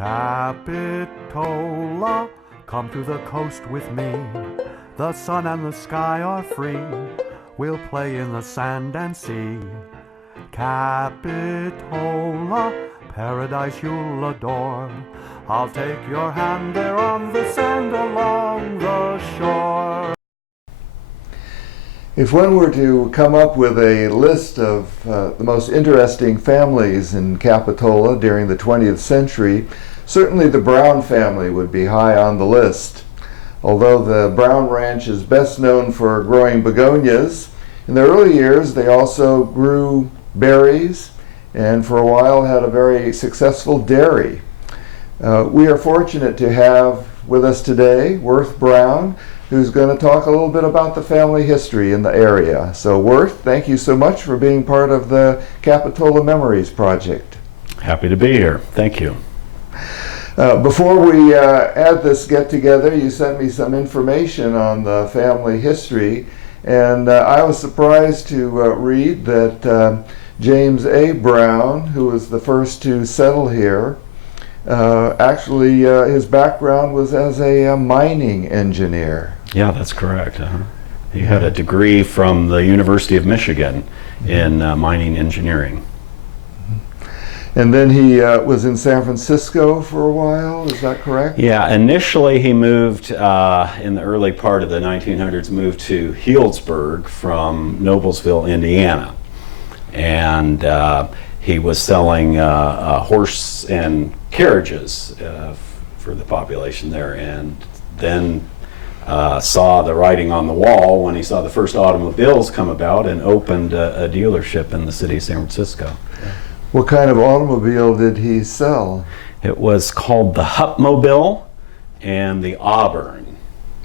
Capitola, come to the coast with me. The sun and the sky are free. We'll play in the sand and sea. Capitola, paradise you'll adore. I'll take your hand there on the sand along the shore. If one were to come up with a list of the most interesting families in Capitola during the 20th century, certainly the Brown family would be high on the list. Although the Brown Ranch is best known for growing begonias, in the early years they also grew berries and for a while had a very successful dairy. We are fortunate to have with us today Worth Brown, who's going to talk a little bit about the family history in the area. So Worth, thank you so much for being part of the Capitola Memories Project. Happy to be here. Thank you. Before we had this get-together, you sent me some information on the family history, and I was surprised to read that James A. Brown, who was the first to settle here, actually his background was as a mining engineer. Yeah, that's correct. He had a degree from the University of Michigan in mining engineering. And then he was in San Francisco for a while, is that correct? Yeah, initially he moved in the early part of the 1900s, moved to Healdsburg from Noblesville, Indiana. And he was selling horse and carriages for the population there, and then saw the writing on the wall when he saw the first automobiles come about and opened a dealership in the city of San Francisco. What kind of automobile did he sell? It was called the Hupmobile and the Auburn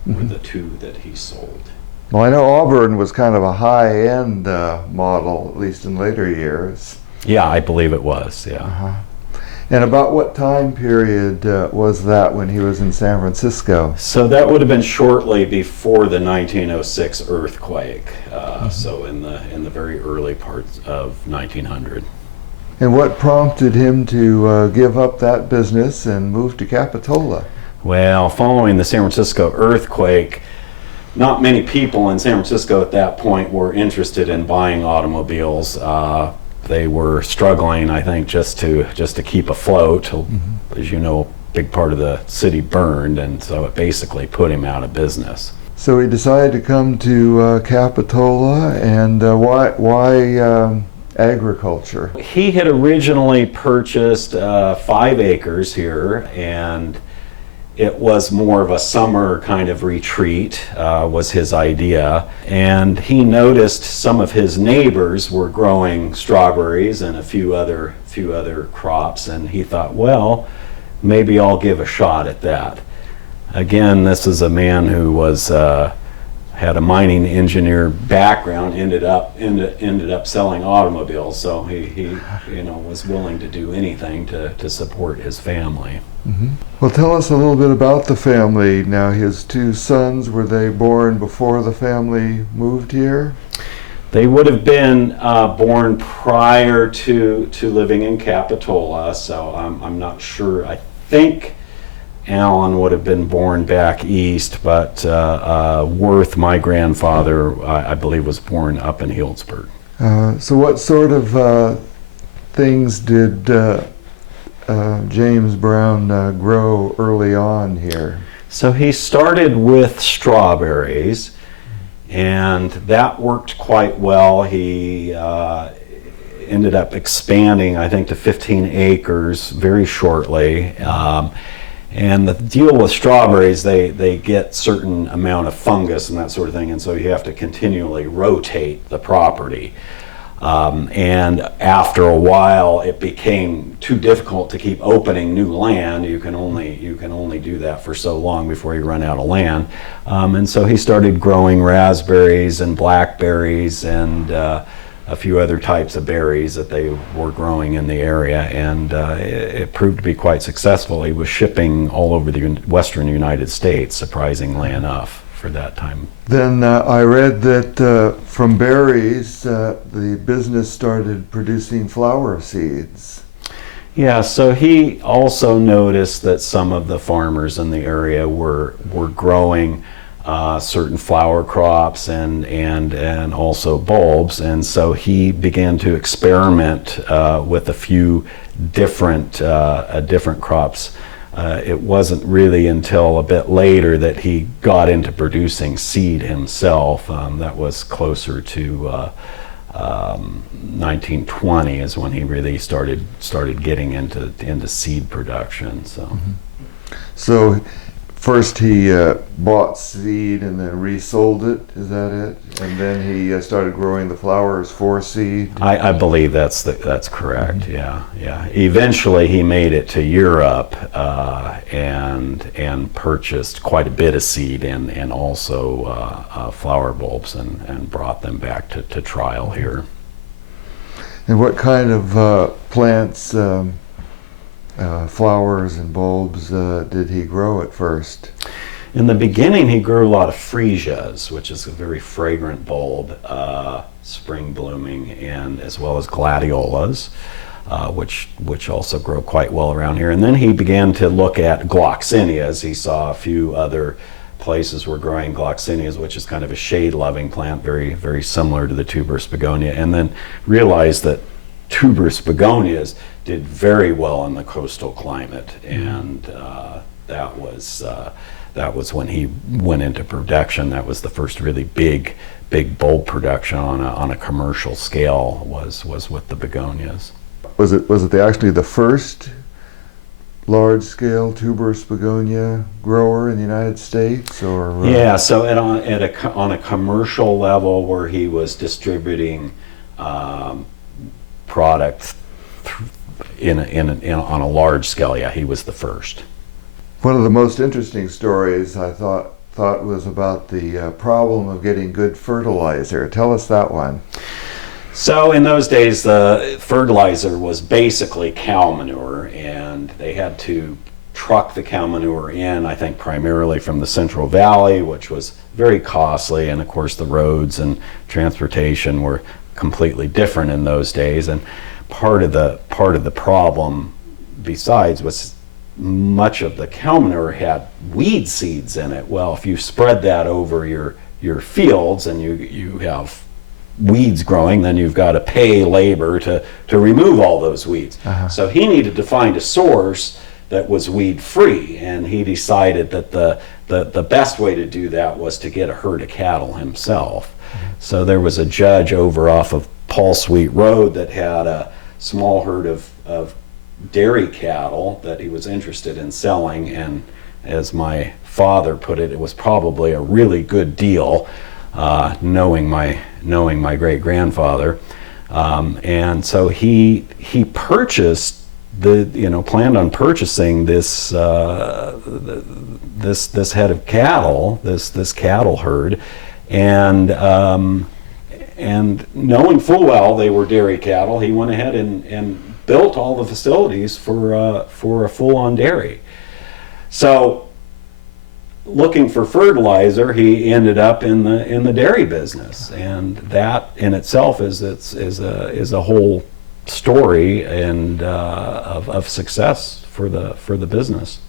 were the two that he sold. Well, I know Auburn was kind of a high-end model, at least in later years. Yeah, I believe it was, yeah. And about what time period was that when he was in San Francisco? So that would have been shortly before the 1906 earthquake, so in the very early parts of 1900. And what prompted him to give up that business and move to Capitola? Well, following the San Francisco earthquake, not many people in San Francisco at that point were interested in buying automobiles. They were struggling, I think, just to keep afloat. As you know, a big part of the city burned, and so it basically put him out of business. So he decided to come to Capitola, and why agriculture? He had originally purchased 5 acres here, and it was more of a summer kind of retreat, was his idea. And he noticed some of his neighbors were growing strawberries and a few other crops, and he thought, well, maybe I'll give a shot at that. Again, this is a man who was had a mining engineer background, ended up selling automobiles, so he was willing to do anything to support his family. Well, tell us a little bit about the family. Now, his 2 sons, were they born before the family moved here? They would have been born prior to living in Capitola, so I'm not sure. I think Alan would have been born back east, but Worth, my grandfather, I believe was born up in Healdsburg. So what sort of things did James Brown grow early on here? So he started with strawberries, and that worked quite well. He ended up expanding, I think, to 15 acres very shortly. And the deal with strawberries, they get certain amount of fungus and that sort of thing, and so you have to continually rotate the property. And after a while, it became too difficult to keep opening new land. You can only do that for so long before you run out of land. And so he started growing raspberries and blackberries and a few other types of berries that they were growing in the area, and it proved to be quite successful. He was shipping all over the western United States, surprisingly enough, for that time. Then I read that from berries, the business started producing flower seeds. Yeah, so he also noticed that some of the farmers in the area were growing certain flower crops and also bulbs, and so he began to experiment with a few different crops. It wasn't really until a bit later that he got into producing seed himself. That was closer to 1920 is when he really started getting into seed production. So first he bought seed and then resold it, is that it? And then he started growing the flowers for seed? I believe that's correct. Yeah. Eventually he made it to Europe and purchased quite a bit of seed and also flower bulbs and brought them back to trial here. And what kind of plants, flowers and bulbs did he grow at first? In the beginning, he grew a lot of freesias, which is a very fragrant bulb, spring blooming, and as well as gladiolas, which also grow quite well around here. And then he began to look at gloxinias. He saw a few other places were growing gloxinias, which is kind of a shade-loving plant, very, very similar to the tuberous begonia, and then realized that tuberous begonias did very well in the coastal climate, and that was when he went into production. That was the first really big bulb production on a commercial scale was with the begonias. Was it actually the first large-scale tuberous begonia grower in the United States, or? Yeah, so on a commercial level where he was distributing product on a large scale, yeah, he was the first. One of the most interesting stories I thought was about the problem of getting good fertilizer. Tell us that one. So in those days, the fertilizer was basically cow manure, and they had to truck the cow manure in, I think primarily from the Central Valley, which was very costly, and of course the roads and transportation were completely different in those days. And part of the problem besides was much of the cow manure had weed seeds in it. Well, if you spread that over your fields and you have weeds growing, then you've got to pay labor to remove all those weeds. So he needed to find a source that was weed free, and he decided that the best way to do that was to get a herd of cattle himself. So there was a judge over off of Paul Sweet Road that had a small herd of dairy cattle that he was interested in selling, and as my father put it, it was probably a really good deal, knowing my great-grandfather, and so he purchased planned on purchasing this this head of cattle, this cattle herd, and knowing full well they were dairy cattle, he went ahead and built all the facilities for a full-on dairy. So, looking for fertilizer, he ended up in the dairy business, and that in itself is a whole story and of success for the business.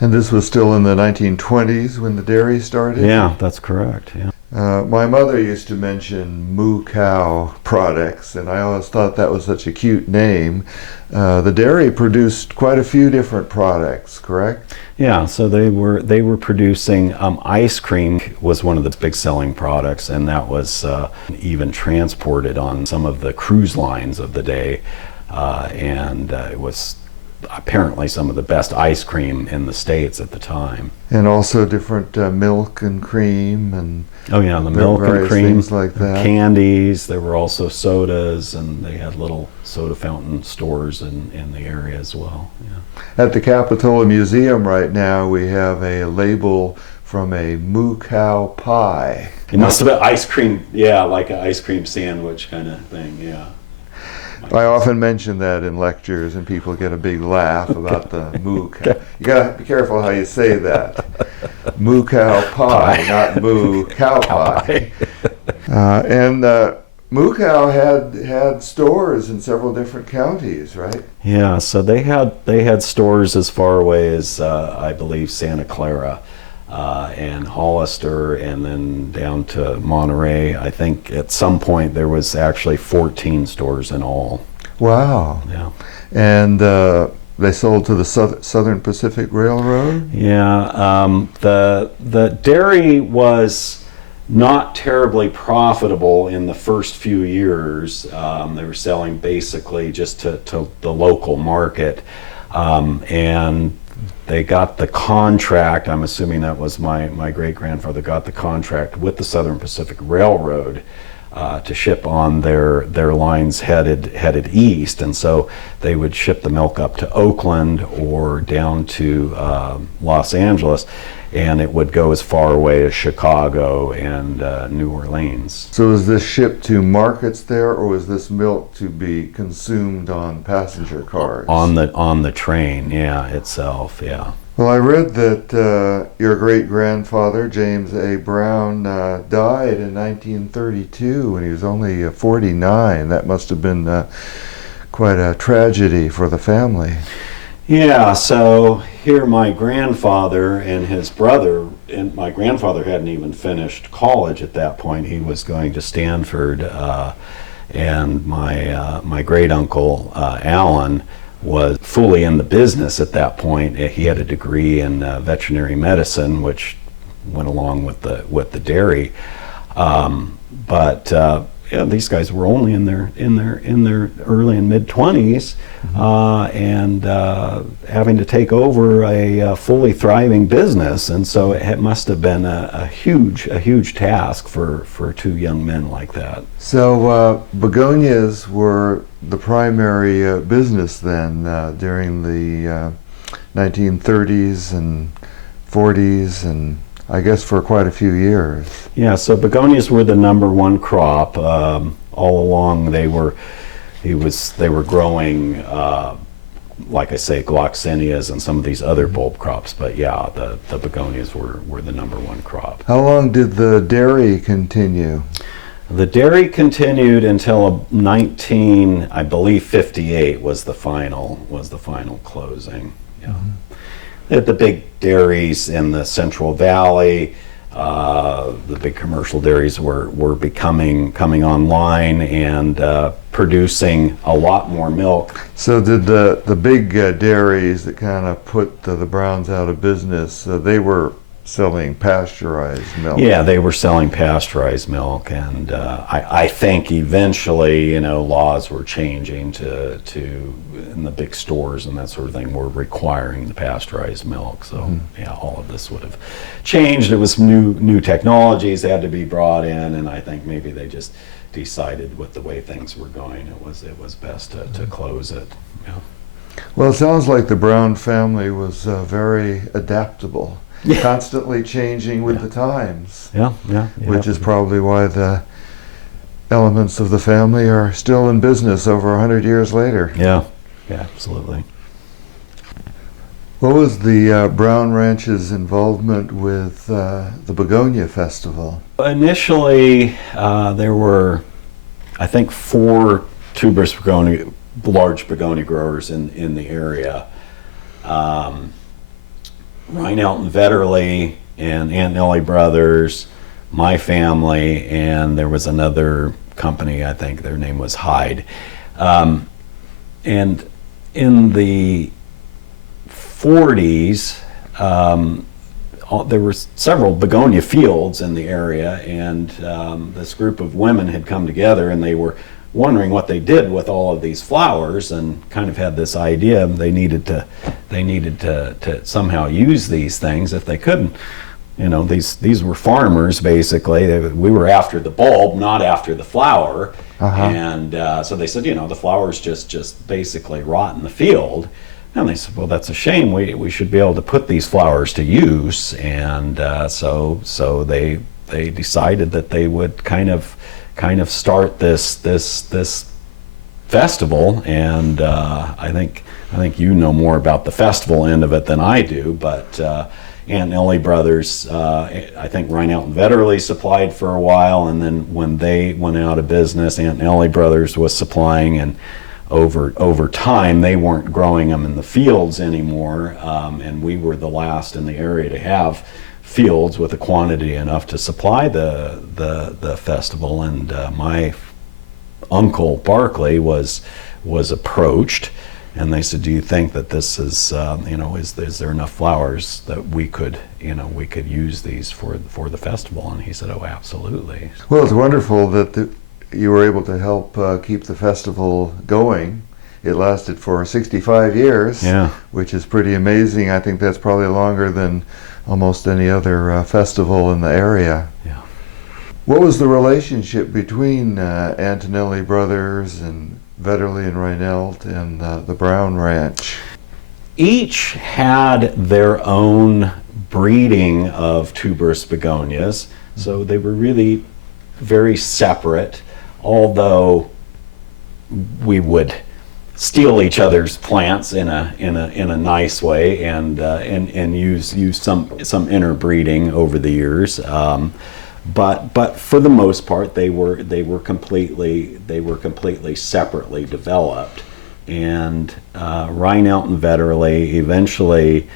And this was still in the 1920s when the dairy started? Yeah, that's correct. Yeah. My mother used to mention Moo Cow products, and I always thought that was such a cute name. The dairy produced quite a few different products, correct? Yeah, so they were producing ice cream was one of the big selling products, and that was even transported on some of the cruise lines of the day, and it was apparently some of the best ice cream in the States at the time. And also different milk and cream and the milk and cream, things like that. Candies. There were also sodas, and they had little soda fountain stores in the area as well. Yeah. At the Capitola Museum right now, we have a label from a Moo Cow pie. It must have been ice cream, yeah, like an ice cream sandwich kind of thing, yeah. I often mention that in lectures, and people get a big laugh about the Moo Cow. You gotta be careful how you say that. Moo Cow pie, not Moo Cow pie. And Moo Cow had stores in several different counties, right? Yeah, so they had stores as far away as I believe Santa Clara and Hollister, and then down to Monterey. I think at some point there was actually 14 stores in all. Wow. Yeah. And they sold to the Southern Pacific Railroad? Yeah, the dairy was not terribly profitable in the first few years. They were selling basically just to the local market, and they got the contract. I'm assuming that was my great-grandfather got the contract with the Southern Pacific Railroad to ship on their lines headed east, and so they would ship the milk up to Oakland or down to Los Angeles, and it would go as far away as Chicago and New Orleans. So was this shipped to markets there, or was this milk to be consumed on passenger cars? On the train, yeah, itself, yeah. Well, I read that your great-grandfather, James A. Brown, died in 1932 when he was only 49. That must have been quite a tragedy for the family. Yeah, so here my grandfather and his brother, and my grandfather hadn't even finished college at that point. He was going to Stanford, and my great-uncle, Alan, was fully in the business at that point. He had a degree in veterinary medicine, which went along with the dairy. But yeah, these guys were only in their early and mid 20s, and having to take over a fully thriving business, and so it must have been a huge task for two young men like that. So begonias were the primary business then during the 1930s and 40s, and I guess for quite a few years. Yeah, so begonias were the #1 crop. All along they were growing, like I say, gloxinias and some of these other bulb crops, but yeah, the begonias were the #1 crop. How long did the dairy continue? The dairy continued until I believe 58 was the final closing. Yeah. The big dairies in the Central Valley, the big commercial dairies were coming online and producing a lot more milk. So did the big dairies that kind of put the Browns out of business, they were selling pasteurized milk? Yeah, they were selling pasteurized milk, and I think eventually, laws were changing to in the big stores and that sort of thing were requiring the pasteurized milk. So yeah, all of this would have changed. It was new technologies that had to be brought in, and I think maybe they just decided with the way things were going, it was best to close it. Yeah. Well, it sounds like the Brown family was very adaptable. Yeah. Constantly changing with the times. Yeah. Which is probably why the elements of the family are still in business over 100 years later. Yeah, absolutely. What was the Brown Ranch's involvement with the Begonia Festival? Initially, there were, I think, 4 tuberous large begonia growers in the area. Reinelt and Vetterli and Aunt Nellie Brothers, my family, and there was another company, I think their name was Hyde. And in the 40s, there were several begonia fields in the area, and this group of women had come together, and they were wondering what they did with all of these flowers, and kind of had this idea they needed to somehow use these things if they couldn't. These were farmers basically. We were after the bulb, not after the flower. And so they said, the flowers just basically rot in the field. And they said, well, that's a shame. We should be able to put these flowers to use. And so they decided that they would kind of start this festival. And I think you know more about the festival end of it than I do, but Aunt Nellie Brothers, I think Reinelt and Vetterli supplied for a while, and then when they went out of business, Aunt Nellie Brothers was supplying, and over time they weren't growing them in the fields anymore, and we were the last in the area to have fields with a quantity enough to supply the festival. And my uncle Barclay was approached, and they said, "Do you think that this is, is there enough flowers that we could use these for the festival?" And he said, "Oh, absolutely." Well, it's wonderful that you were able to help keep the festival going. It lasted for 65 years, Yeah. which is pretty amazing. I think that's probably longer than almost any other festival in the area. Yeah. What was the relationship between Antonelli Brothers and Vetterli and Reinelt and the Brown Ranch? Each had their own breeding of tuberous begonias, so they were really very separate, although we would steal each other's plants in a nice way and use some interbreeding over the years. But for the most part, they were completely separately developed. And Reinelt and Vetterli eventually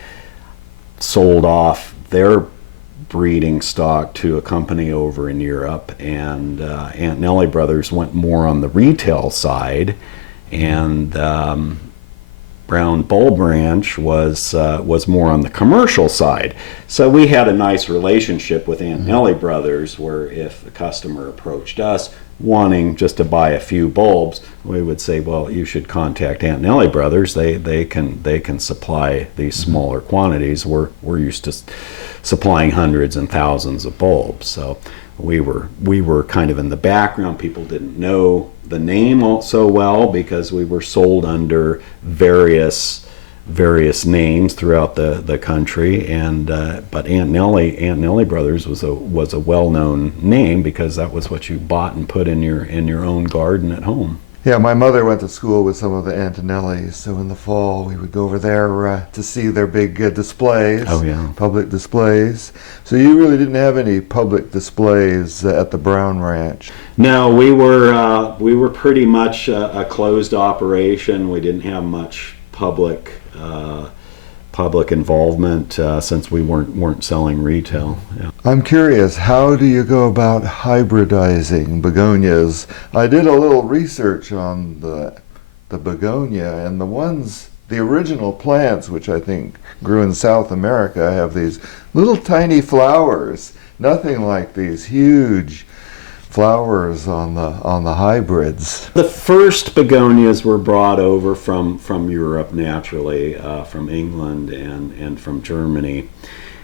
sold off their breeding stock to a company over in Europe, and Aunt Nellie Brothers went more on the retail side, and Brown Bulb Ranch was more on the commercial side. So we had a nice relationship with Aunt Nellie Brothers, where if a customer approached us wanting just to buy a few bulbs, we would say, "Well, you should contact Aunt Nellie Brothers. They can supply these smaller quantities. We're used to supplying hundreds and thousands of bulbs." So we were kind of in the background. People didn't know the name so well because we were sold under various names throughout the country, and but Aunt Nellie Brothers was a well-known name because that was what you bought and put in your own garden at home. Yeah, my mother went to school with some of the Antonellis, so in the fall we would go over there to see their big displays, Oh, yeah. public displays. So you really didn't have any public displays at the Brown Ranch? No, we were pretty much a closed operation. We didn't have much public involvement since we weren't selling retail. Yeah. I'm curious, how do you go about hybridizing begonias? I did a little research on the begonia, and the original plants, which I think grew in South America, have these little tiny flowers, nothing like these huge flowers on the hybrids. The first begonias were brought over from Europe naturally, from England and from Germany.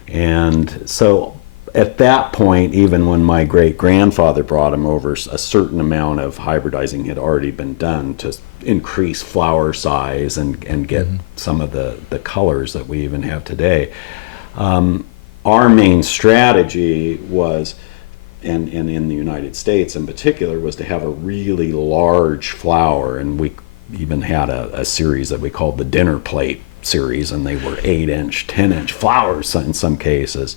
And so at that point, even when my great-grandfather brought them over, a certain amount of hybridizing had already been done to increase flower size and get some of the colors that we even have today. Our main strategy was, and in the United States in particular, was to have a really large flower, and we even had a series that we called the dinner plate series, and they were 8-inch, 10-inch flowers in some cases,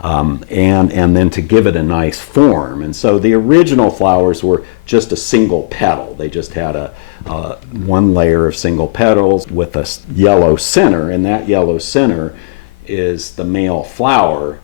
and then to give it a nice form. And so the original flowers were just a single petal. They just had a one layer of single petals with a yellow center, and that yellow center is the male flower,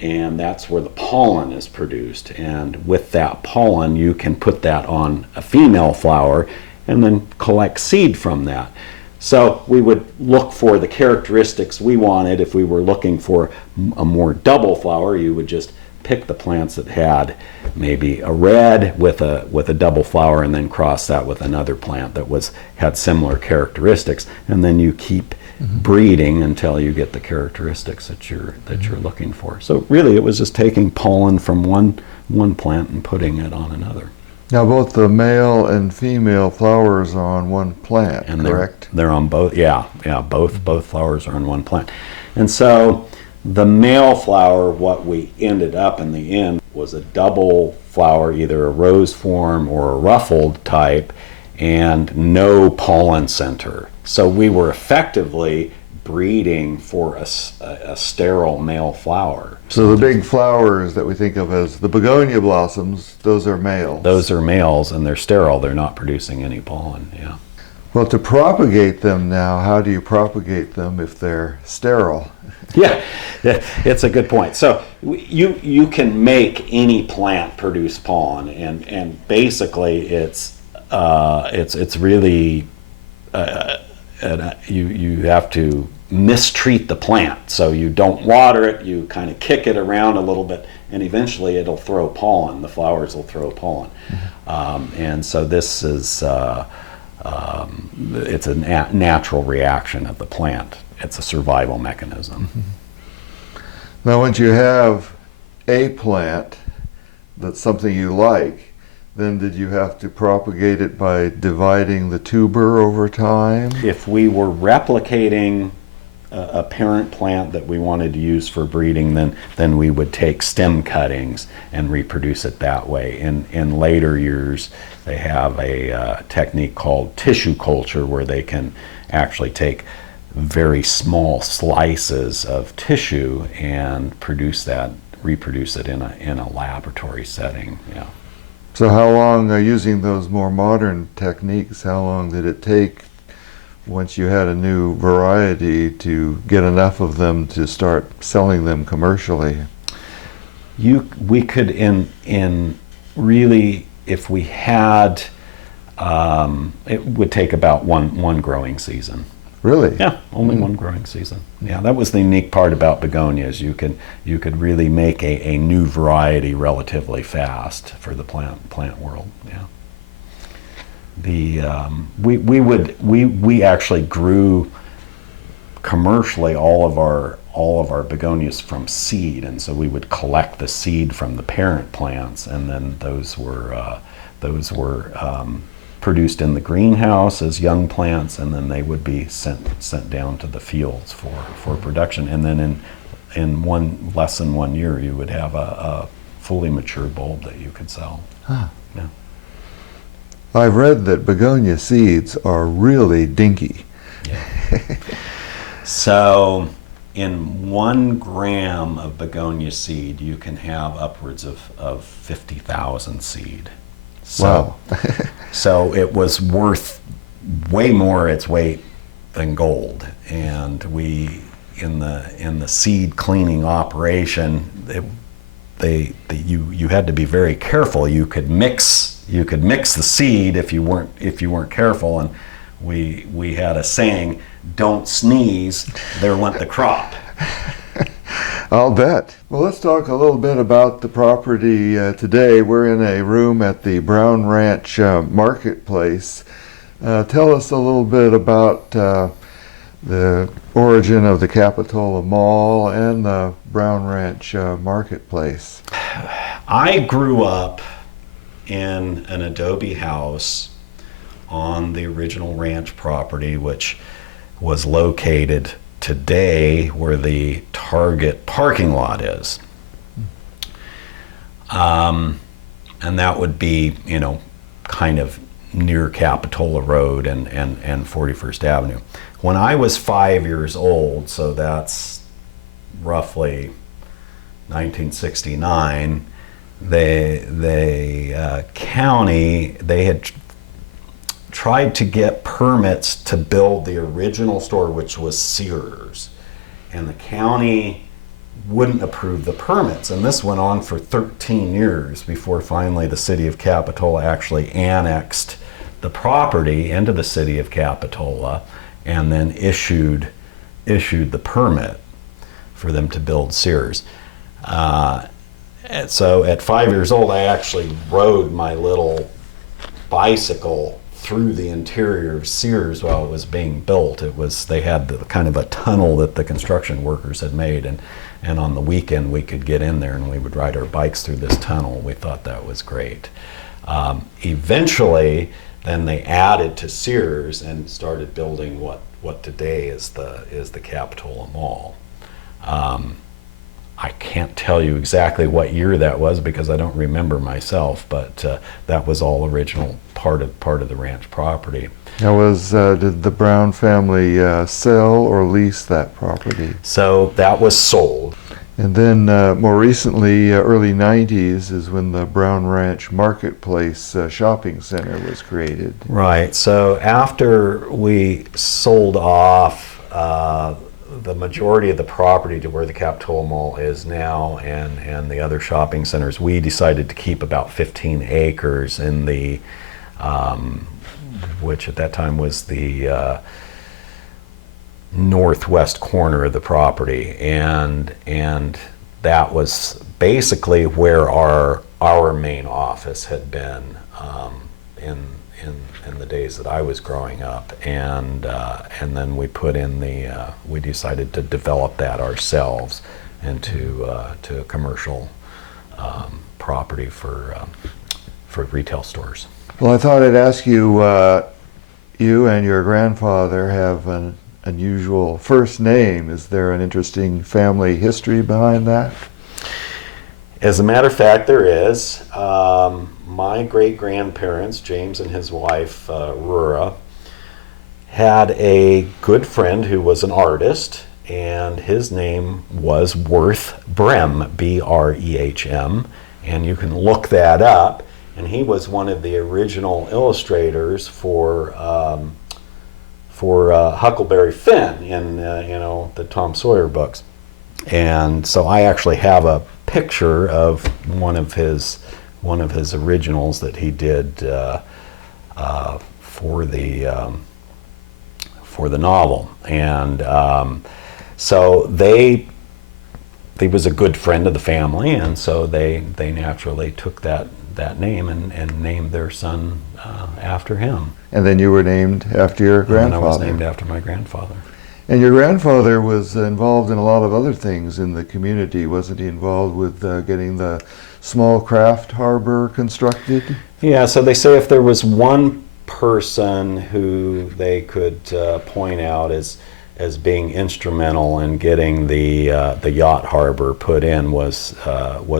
and that's where the pollen is produced. And with that pollen, you can put that on a female flower and then collect seed from that. So we would look for the characteristics we wanted. If we were looking for a more double flower, you would just pick the plants that had maybe a red with a double flower, and then cross that with another plant that had similar characteristics, and then you keep breeding until you get the characteristics that you're looking for. So really, it was just taking pollen from one plant and putting it on another. Now both the male and female flowers are on one plant, And correct? They're on both. Yeah. Both flowers are on one plant, and so the male flower, what we ended up in the end was a double flower, either a rose form or a ruffled type, and no pollen center. So we were effectively breeding for a sterile male flower. So the big flowers that we think of as the begonia blossoms, those are males. Those are males, and they're sterile. They're not producing any pollen. Yeah. Well, to propagate them now, how do you propagate them if they're sterile? Yeah, it's a good point. So you can make any plant produce pollen, and basically it's really you have to mistreat the plant. So you don't water it, you kind of kick it around a little bit, and eventually it'll throw pollen. The flowers will throw pollen. And so this is it's a natural reaction of the plant. It's a survival mechanism. Now, once you have a plant that's something you like, then did you have to propagate it by dividing the tuber over time? If we were replicating a parent plant that we wanted to use for breeding, then we would take stem cuttings and reproduce it that way. In later years, they have a technique called tissue culture, where they can actually take very small slices of tissue and reproduce it in a laboratory setting. Yeah. So how long, using those more modern techniques, how long did it take once you had a new variety to get enough of them to start selling them commercially? We could in really, if we had, it would take about one growing season. Really? Yeah, only one growing season. Yeah, that was the unique part about begonias. You could really make a new variety relatively fast for the plant world. Yeah. We actually grew commercially all of our begonias from seed, and so we would collect the seed from the parent plants, and then those were produced in the greenhouse as young plants, and then they would be sent down to the fields for production. And then in less than 1 year, you would have a fully mature bulb that you could sell. Huh. Yeah. I've read that begonia seeds are really dinky. Yeah. So in 1 gram of begonia seed, you can have upwards of 50,000 seed. So, wow. So it was worth way more its weight than gold. And we, in the seed cleaning operation, you had to be very careful. You could mix the seed if you weren't careful. And we had a saying, "Don't sneeze, there went the crop." I'll bet. Well, let's talk a little bit about the property today. We're in a room at the Brown Ranch Marketplace. Tell us a little bit about the origin of the Capitola Mall and the Brown Ranch Marketplace. I grew up in an adobe house on the original ranch property, which was located today where the Target parking lot is. And that would be, kind of near Capitola Road and 41st Avenue. When I was 5 years old, so that's roughly 1969, the county, they had tried to get permits to build the original store, which was Sears, and the county wouldn't approve the permits, and this went on for 13 years before finally the city of Capitola actually annexed the property into the city of Capitola and then issued the permit for them to build Sears. And so at 5 years old, I actually rode my little bicycle through the interior of Sears while it was being built. They had kind of a tunnel that the construction workers had made, and on the weekend we could get in there and we would ride our bikes through this tunnel. We thought that was great. Eventually, then they added to Sears and started building what today is the Capitola Mall. I can't tell you exactly what year that was because I don't remember myself, but that was all original part of the ranch property. Now, did the Brown family sell or lease that property? So that was sold. And then more recently, early 90s is when the Brown Ranch Marketplace shopping center was created. Right. So after we sold off the majority of the property to where the Capitola Mall is now and the other shopping centers, we decided to keep about 15 acres in the, which at that time was the northwest corner of the property, and that was basically where our main office had been in the days that I was growing up, and then we decided to develop that ourselves into to a commercial property for retail stores. Well, I thought I'd ask you, you and your grandfather have an unusual first name. Is there an interesting family history behind that? As a matter of fact, there is. My great-grandparents, James and his wife, Rura, had a good friend who was an artist, and his name was Worth Brehm, B-R-E-H-M, and you can look that up, and he was one of the original illustrators for Huckleberry Finn in the Tom Sawyer books. And so I actually have a picture of one of his originals that he did for the novel. And so he was a good friend of the family, and so they naturally took that name and named their son after him. And then you were named after your grandfather. And I was named after my grandfather. And your grandfather was involved in a lot of other things in the community. Wasn't he involved with getting the small craft harbor constructed? Yeah, so they say if there was one person who they could point out as being instrumental in getting the yacht harbor put in was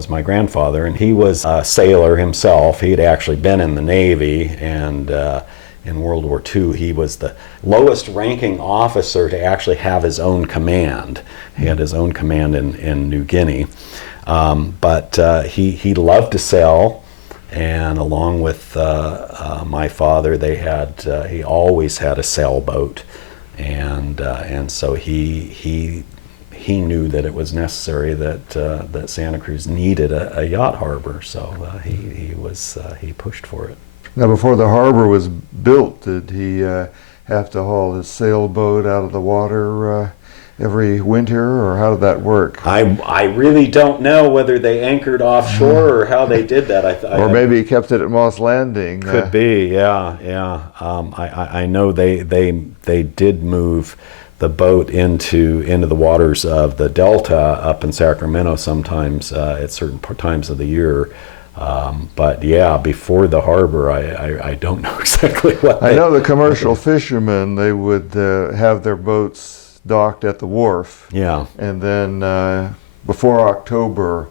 my grandfather, and he was a sailor himself. He had actually been in the Navy, and in World War II, he was the lowest ranking officer to actually have his own command. He had his own command in New Guinea. But he loved to sail, and along with my father, he always had a sailboat, and so he knew that it was necessary that Santa Cruz needed a yacht harbor, so he pushed for it. Now, before the harbor was built, did he have to haul his sailboat out of the water every winter, or how did that work? I really don't know whether they anchored offshore or how they did that. Or maybe he kept it at Moss Landing. Could be, yeah. I know they did move the boat into the waters of the Delta up in Sacramento sometimes at certain times of the year. But yeah, before the harbor, I don't know exactly what. I know the commercial fishermen, they would have their boats docked at the wharf. Yeah. And then before October,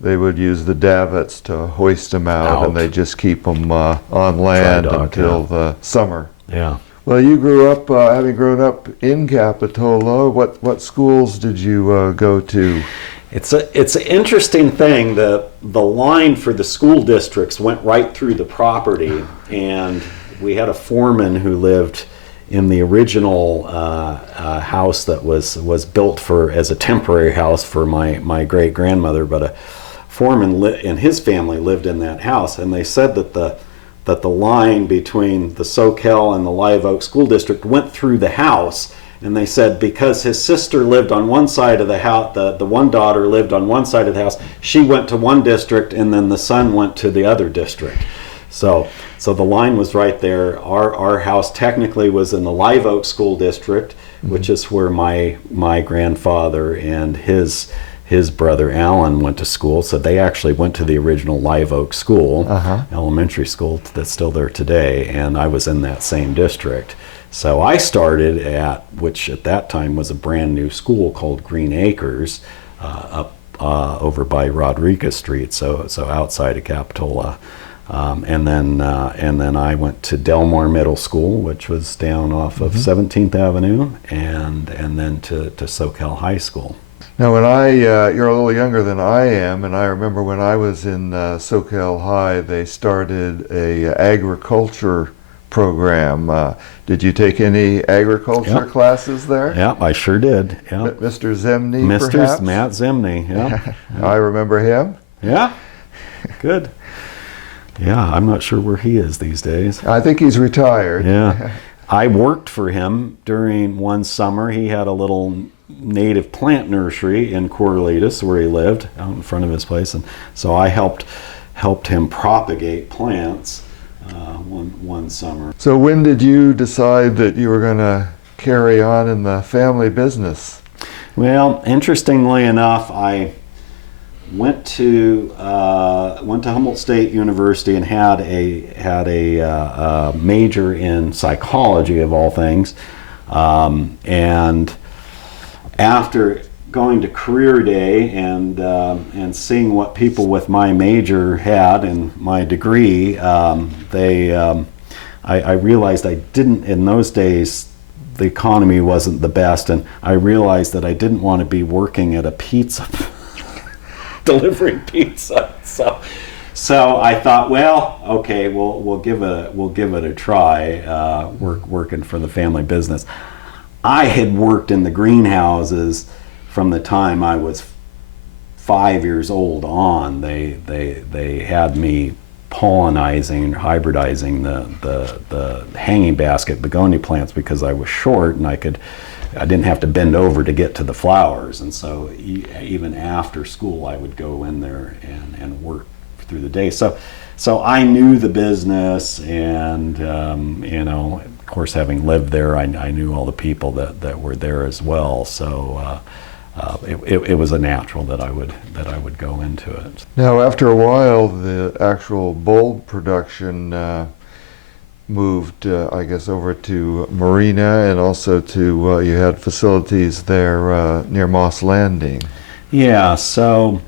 they would use the davits to hoist them out. And they just keep them on land until the summer. Yeah. Well, you grew up, having grown up in Capitola, what schools did you go to? It's an interesting thing. The line for the school districts went right through the property, and we had a foreman who lived in the original house that was built as a temporary house for my great grandmother. But a foreman and his family lived in that house, and they said that the line between the Soquel and the Live Oak School District went through the house. And they said because his sister lived on one side of the house, the one daughter lived on one side of the house, she went to one district, and then the son went to the other district. So the line was right there. Our house technically was in the Live Oak School District, which is where my grandfather and his brother Alan went to school. So they actually went to the original Live Oak School, elementary school that's still there today, and I was in that same district. So I started which at that time was a brand new school called Green Acres, up over by Rodriguez Street, so outside of Capitola. And then I went to Delmar Middle School, which was down off of 17th Avenue, and then to SoCal High School. Now, you're a little younger than I am, and I remember when I was in SoCal High, they started a agriculture program. Did you take any agriculture classes there? Yeah, I sure did. Yeah. Mr. Zemny, perhaps? Matt Zemny, yeah. I remember him. Yeah, good. Yeah, I'm not sure where he is these days. I think he's retired. Yeah. I worked for him during one summer. He had a little native plant nursery in Corralitos where he lived, out in front of his place, and so I helped him propagate plants one summer. So when did you decide that you were going to carry on in the family business? Well, interestingly enough, I went to Humboldt State University and had a major in psychology, of all things, and after going to career day and seeing what people with my major had and my degree, I realized I didn't, in those days, the economy wasn't the best, and I realized that I didn't want to be working at a pizza, delivering pizza. So I thought, well, okay, we'll give it a try, working for the family business. I had worked in the greenhouses from the time I was 5 years old on. They had me pollinizing, hybridizing the hanging basket begonia plants because I was short and I didn't have to bend over to get to the flowers, and so even after school I would go in there and work through the day. So I knew the business, and of course, having lived there, I knew all the people that were there as well. So it was a natural that I would go into it. Now, after a while, the actual bulb production moved, I guess, over to Marina, and also to you had facilities there near Moss Landing. Yeah. So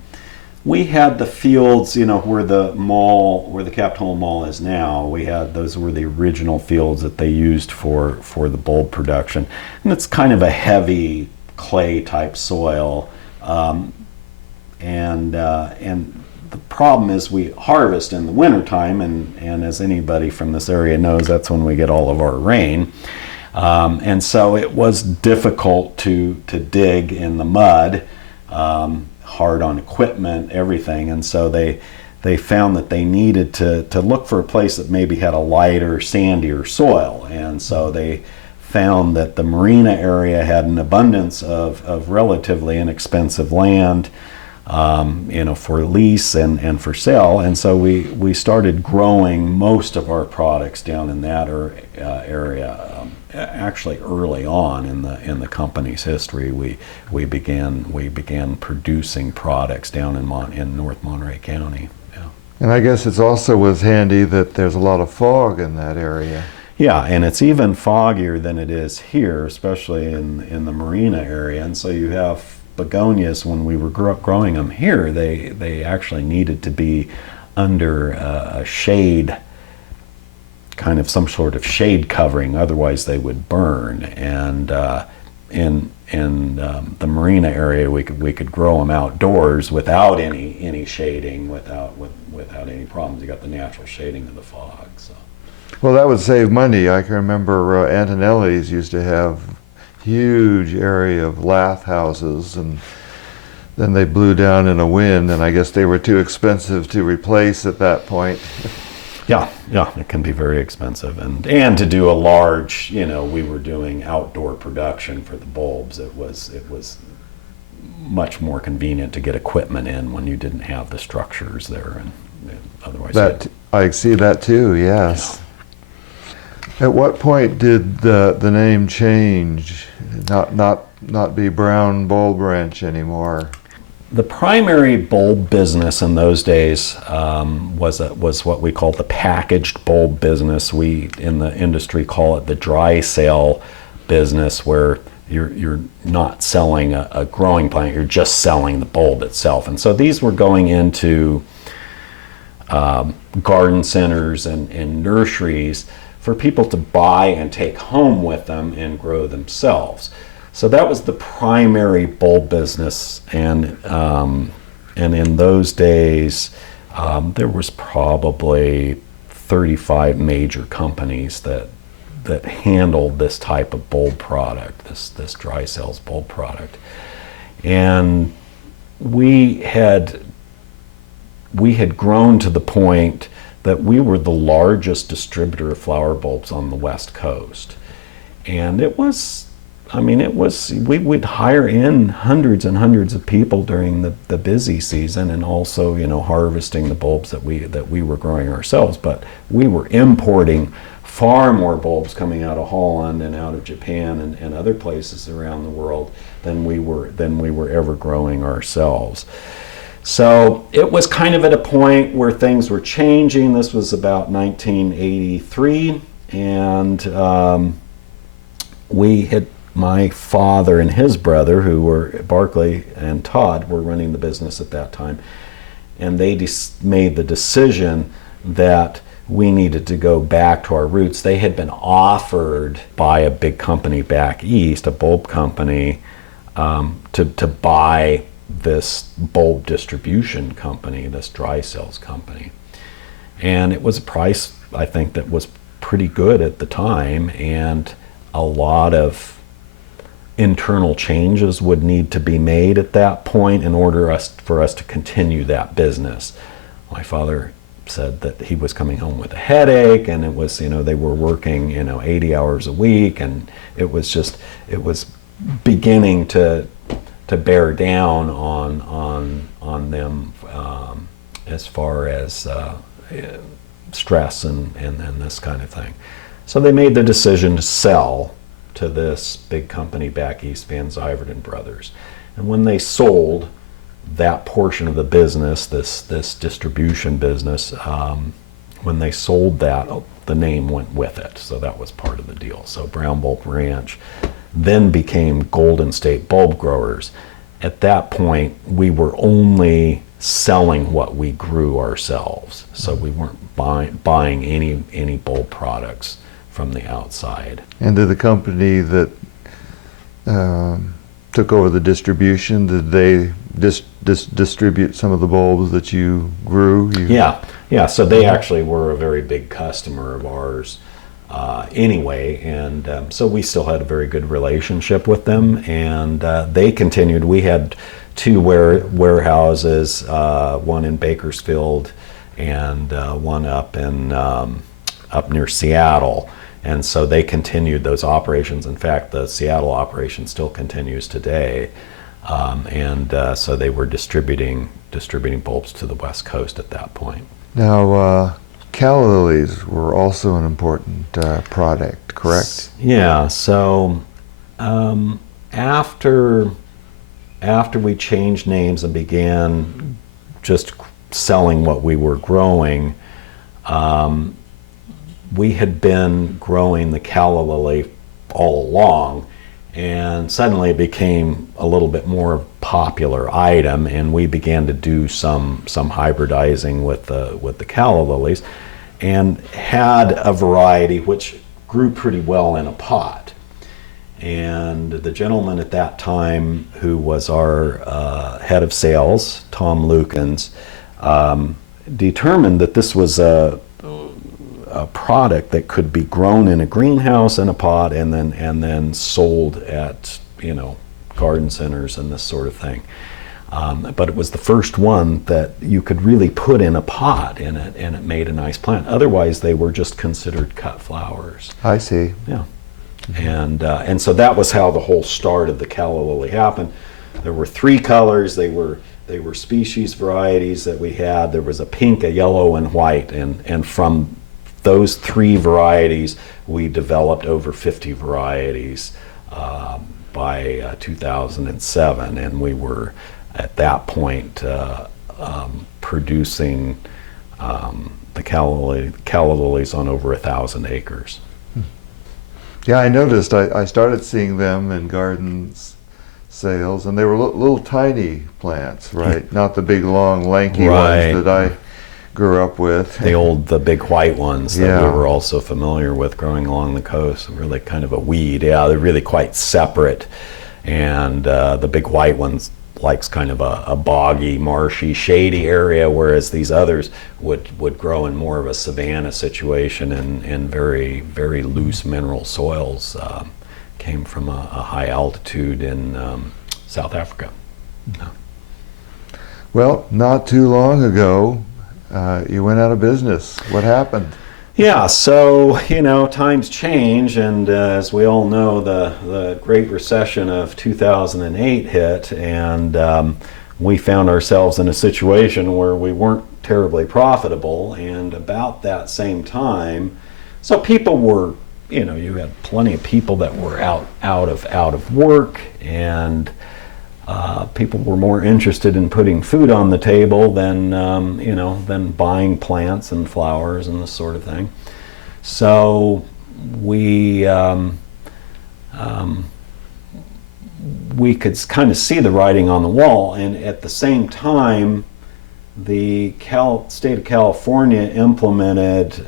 we had the fields, where the Capitola Mall is now. Those were the original fields that they used for the bulb production, and it's kind of a heavy clay type soil, and the problem is we harvest in the wintertime, and as anybody from this area knows, that's when we get all of our rain, and so it was difficult to dig in the mud, hard on equipment, everything, and so they found that they needed to look for a place that maybe had a lighter, sandier soil, and so they found that the Marina area had an abundance of relatively inexpensive land, for lease and for sale, and so we started growing most of our products down in that area. Actually, early on in the company's history, we began producing products down in North Monterey County. Yeah. And I guess it also was handy that there's a lot of fog in that area. Yeah, and it's even foggier than it is here, especially in the Marina area. And so you have begonias, when we were growing them here, they actually needed to be under a shade, kind of some sort of shade covering, otherwise they would burn. And in the Marina area, we could grow them outdoors without any shading, without any problems. You got the natural shading of the fog. So. Well, that would save money. I can remember Antonelli's used to have huge area of lath houses, and then they blew down in a wind, and I guess they were too expensive to replace at that point. Yeah, it can be very expensive, and to do a large, we were doing outdoor production for the bulbs. It was much more convenient to get equipment in when you didn't have the structures there, and otherwise. I see that too. Yes. Yeah. At what point did the name change? Not be Brown Bulb Ranch anymore? The primary bulb business in those days was what we called the packaged bulb business. We in the industry call it the dry sale business, where you're not selling a growing plant, you're just selling the bulb itself. And so these were going into garden centers and nurseries for people to buy and take home with them and grow themselves. So that was the primary bulb business, and in those days there was probably 35 major companies that handled this type of bulb product, this dry cells bulb product. And we had grown to the point that we were the largest distributor of flower bulbs on the West Coast. And we would hire in hundreds and hundreds of people during the busy season, and also, harvesting the bulbs that we were growing ourselves. But we were importing far more bulbs coming out of Holland and out of Japan and other places around the world than we were ever growing ourselves. So it was kind of at a point where things were changing. This was about 1983, and my father and his brother, who were Barclay and Todd, were running the business at that time, and they made the decision that we needed to go back to our roots. They had been offered by a big company back east, a bulb company, to buy this bulb distribution company, this dry cells company. And it was a price, I think, that was pretty good at the time, and a lot of internal changes would need to be made at that point in order for us to continue that business. My father said that he was coming home with a headache, and it was, they were working 80 hours a week, and it was beginning to bear down on them as far as stress and this kind of thing. So they made the decision to sell to this big company back east, Van Zyverden Brothers. And when they sold that portion of the business, this distribution business, when they sold that, the name went with it. So that was part of the deal. So Brown Bulb Ranch then became Golden State Bulb Growers. At that point, we were only selling what we grew ourselves. So we weren't buying any bulb products from the outside. And did the company that took over the distribution, did they distribute some of the bulbs that you grew? Yeah. So they actually were a very big customer of ours anyway, and so we still had a very good relationship with them, and they continued. We had two warehouses, one in Bakersfield and one up near Seattle. And so they continued those operations. In fact, the Seattle operation still continues today. So they were distributing bulbs to the West Coast at that point. Now, calla lilies were also an important product, correct? Yeah. So after we changed names and began just selling what we were growing, we had been growing the calla lily all along, and suddenly it became a little bit more popular item, and we began to do some hybridizing with the calla lilies, and had a variety which grew pretty well in a pot. And the gentleman at that time, who was our head of sales, Tom Lukens, determined that this was a product that could be grown in a greenhouse in a pot and then sold at garden centers and this sort of thing. But it was the first one that you could really put in a pot in it, and it made a nice plant. Otherwise, they were just considered cut flowers. I see. Yeah. And so that was how the whole start of the calla lily happened. There were three colors. They were species varieties that we had. There was a pink, a yellow, and white, and from those three varieties, we developed over 50 varieties by 2007, and we were at that point producing the calla lilies on over 1,000 acres. Yeah, I noticed. I started seeing them in gardens sales, and they were little tiny plants, right? Not the big, long, lanky Right. ones that I grew up with. The big white ones that Yeah. we were also familiar with growing along the coast, really kind of a weed. Yeah, they're really quite separate. And the big white ones likes kind of a boggy, marshy, shady area, whereas these others would grow in more of a savanna situation in very, very loose mineral soils. Came from a high altitude in South Africa. Well, not too long ago, you went out of business. What happened? Yeah, so, times change, and as we all know, the Great Recession of 2008 hit, and we found ourselves in a situation where we weren't terribly profitable, and about that same time, so people were, you had plenty of people that were out of work, and people were more interested in putting food on the table than buying plants and flowers and this sort of thing. So we could kind of see the writing on the wall, and at the same time, the state of California implemented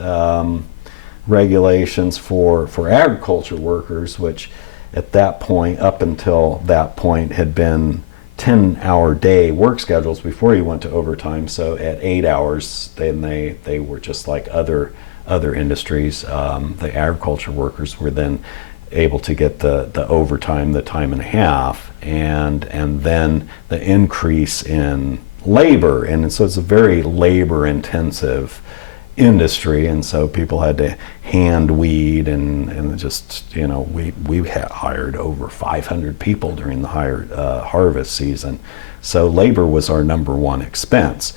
regulations for agriculture workers, which at that point, up until that point, had been 10-hour day work schedules before you went to overtime. So at 8 hours, then they were just like other industries. The agriculture workers were then able to get the overtime, the time and a half, and then the increase in labor. And so it's a very labor intensive industry, and so people had to hand weed and just we had hired over 500 people during the harvest season, so labor was our number one expense.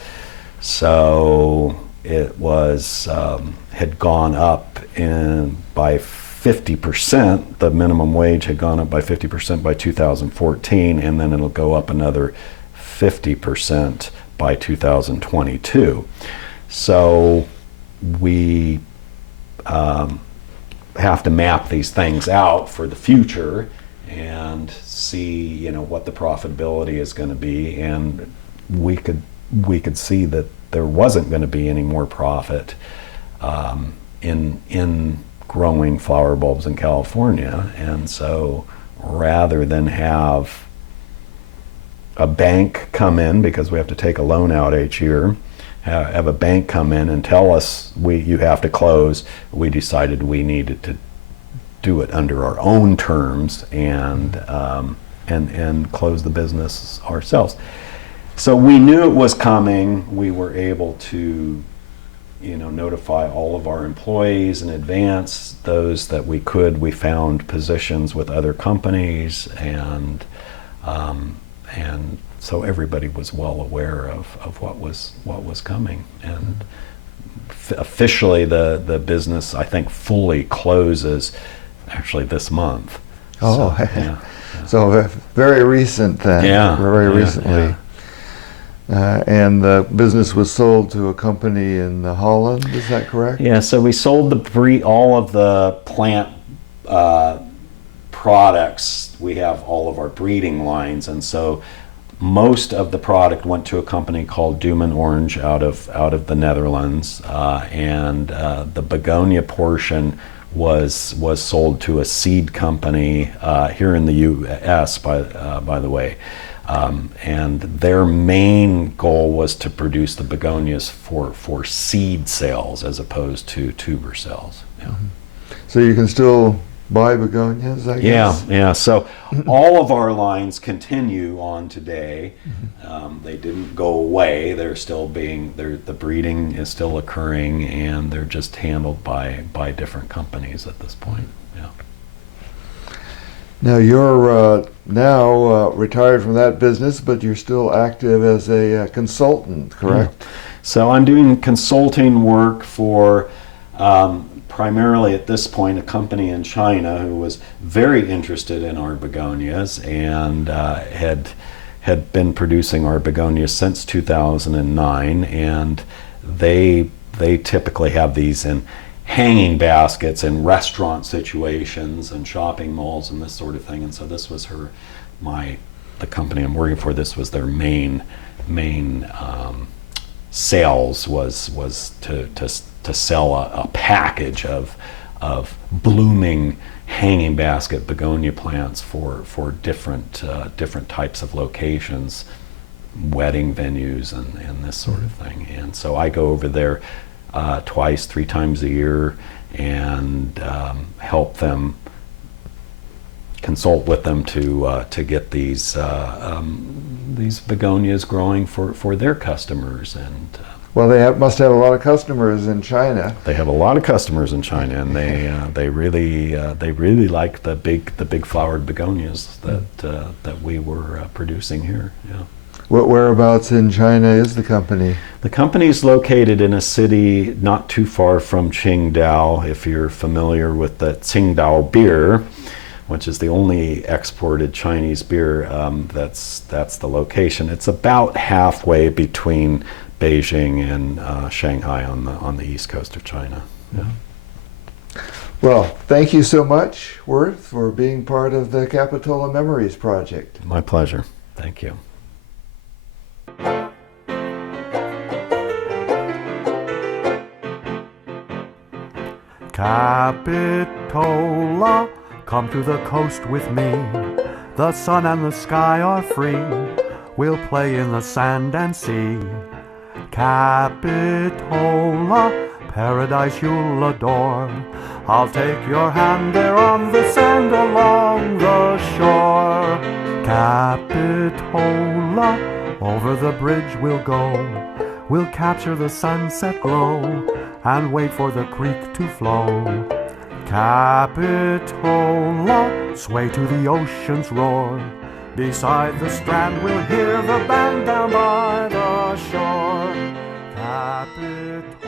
So it was had gone up by 50%. The minimum wage had gone up by 50% by 2014, and then it'll go up another 50% by 2022. So we have to map these things out for the future and see, what the profitability is going to be. And we could see that there wasn't going to be any more profit in growing flower bulbs in California. And so rather than have a bank come in, because we have to take a loan out each year, have a bank come in and tell us you have to close, we decided we needed to do it under our own terms and close the business ourselves. So we knew it was coming. We were able to notify all of our employees in advance. Those that we could, we found positions with other companies, and so everybody was well aware of what was coming. And officially the business, I think, fully closes actually this month. Oh, so, yeah. So very recent then. Yeah, Very yeah, recently. yeah. And the business was sold to a company in Holland, is that correct? Yeah, so we sold all of the plant products. We have all of our breeding lines, and so most of the product went to a company called Duman Orange out of the Netherlands, and the begonia portion was sold to a seed company here in the U.S. by the way. And their main goal was to produce the begonias for seed sales as opposed to tuber sales. Yeah. Mm-hmm. So you can still buy begonias, I guess? Yeah. So all of our lines continue on today. They didn't go away. They're still the breeding is still occurring, and they're just handled by different companies at this point. Yeah. Now you're now retired from that business, but you're still active as a consultant, correct? Yeah. So I'm doing consulting work for primarily at this point a company in China who was very interested in our begonias and had been producing our begonias since 2009, and they typically have these in hanging baskets in restaurant situations and shopping malls and this sort of thing. And so this was the company I'm working for, this was their main sales was to sell a package of blooming hanging basket begonia plants for different types of locations, wedding venues and this sort of thing. And so I go over there twice, 3 times a year and help them, consult with them to get these begonias growing for their customers. And well, they must have a lot of customers in China. they have a lot of customers in China, and they really like the big flowered begonias that we were producing here. Yeah. Whereabouts in China is the company? The company is located in a city not too far from Qingdao. If you're familiar with the Qingdao beer, which is the only exported Chinese beer, that's the location. It's about halfway between Beijing and Shanghai on the east coast of China. Yeah. Well, thank you so much, Worth, for being part of the Capitola Memories Project. My pleasure. Thank you. Capitola, come to the coast with me. The sun and the sky are free. We'll play in the sand and sea. Capitola, paradise you'll adore. I'll take your hand there on the sand along the shore. Capitola, over the bridge we'll go. We'll capture the sunset glow and wait for the creek to flow. Capitola, sway to the ocean's roar. Beside the strand we'll hear the band down by the shore. Capitola.